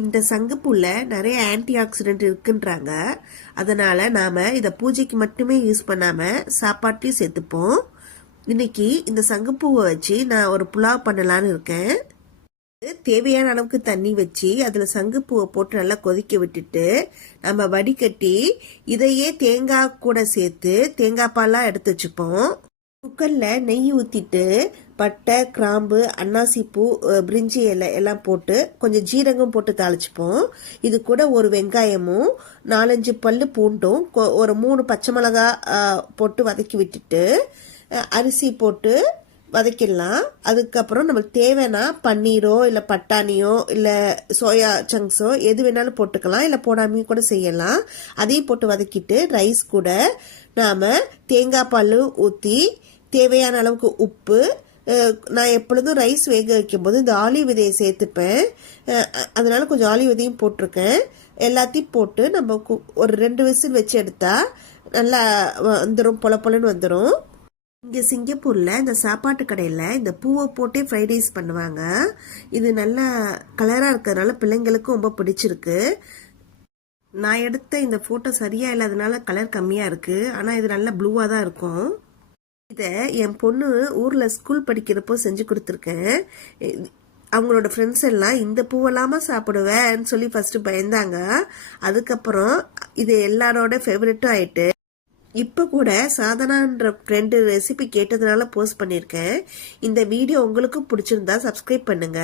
இந்த சங்குப்பூல நிறைய anti accident இருக்குன்றாங்க. அதனால நாம இதை பூஜைக்கு மட்டுமே யூஸ் பண்ணாம சாப்பாட்டையும் சேர்த்துப்போம். இன்னைக்கு இந்த சங்குப்பூவை வச்சு நான் ஒரு புலாவ் பண்ணலான்னு இருக்கேன். தேவையான அளவுக்கு தண்ணி வச்சு அதில் சங்குப்பூவை போட்டு நல்லா கொதிக்க விட்டுட்டு நம்ம வடிகட்டி இதையே தேங்காய் கூட சேர்த்து தேங்காய் பாலாக எடுத்து வச்சுப்போம். குக்கரில் நெய் ஊற்றிட்டு பட்டை, கிராம்பு, அன்னாசிப்பூ, பிரிஞ்சி இலை எல்லாம் போட்டு கொஞ்சம் ஜீரகம் போட்டு தாளிச்சுப்போம். இது கூட ஒரு வெங்காயமும் 4-5 பல்லு பூண்டும் ஒரு 3 பச்சை மிளகா போட்டு வதக்கி விட்டுட்டு அரிசி போட்டு வதக்கிடலாம். அதுக்கப்புறம் நம்மளுக்கு தேவைன்னா பன்னீரோ இல்லை பட்டாணியோ இல்லை சோயா சங்க்ஸோ எது வேணாலும் போட்டுக்கலாம், இல்லை போடாமையும் கூட செய்யலாம். அதையும் போட்டு வதக்கிட்டு ரைஸ் கூட நாம் தேங்காய் பால் ஊற்றி தேவையான அளவுக்கு உப்பு, நான் எப்பொழுதும் ரைஸ் வேக வைக்கும்போது இந்த ஆலிவ் விதையை சேர்த்துப்பேன், அதனால கொஞ்சம் ஆலிவ் விதையும் போட்டிருக்கேன். எல்லாத்தையும் போட்டு நம்ம ஒரு 2 விசில் வச்சு எடுத்தா நல்லா வந்துடும், பொல பொலன்னு வந்துடும். இங்கே சிங்கப்பூரில் இந்த சாப்பாட்டு கடையில் இந்த பூவை போட்டே ஃப்ரைட் ரைஸ் பண்ணுவாங்க. இது நல்லா கலராக இருக்கிறதுனால பிள்ளைங்களுக்கும் ரொம்ப பிடிச்சிருக்கு. நான் எடுத்த இந்த ஃபோட்டோ சரியாக இல்லாதனால கலர் கம்மியாக இருக்குது, ஆனால் இது நல்லா ப்ளூவாக தான் இருக்கும். இதை என் பொண்ணு ஊரில் ஸ்கூல் படிக்கிறப்போ செஞ்சு கொடுத்துருக்கேன். அவங்களோட ஃப்ரெண்ட்ஸ் எல்லாம் இந்த பூவெல்லாமா சாப்பிடுவேன்னு சொல்லி ஃபர்ஸ்ட் பயந்தாங்க. அதுக்கப்புறம் இது எல்லாரோட ஃபேவரட்டும் ஆயிட்டு இப்போ கூட சாதனான்ற ஃப்ரெண்டு ரெசிபி கேட்டதுனால போஸ்ட் பண்ணியிருக்கேன். இந்த வீடியோ உங்களுக்கு பிடிச்சிருந்தா சப்ஸ்கிரைப் பண்ணுங்க.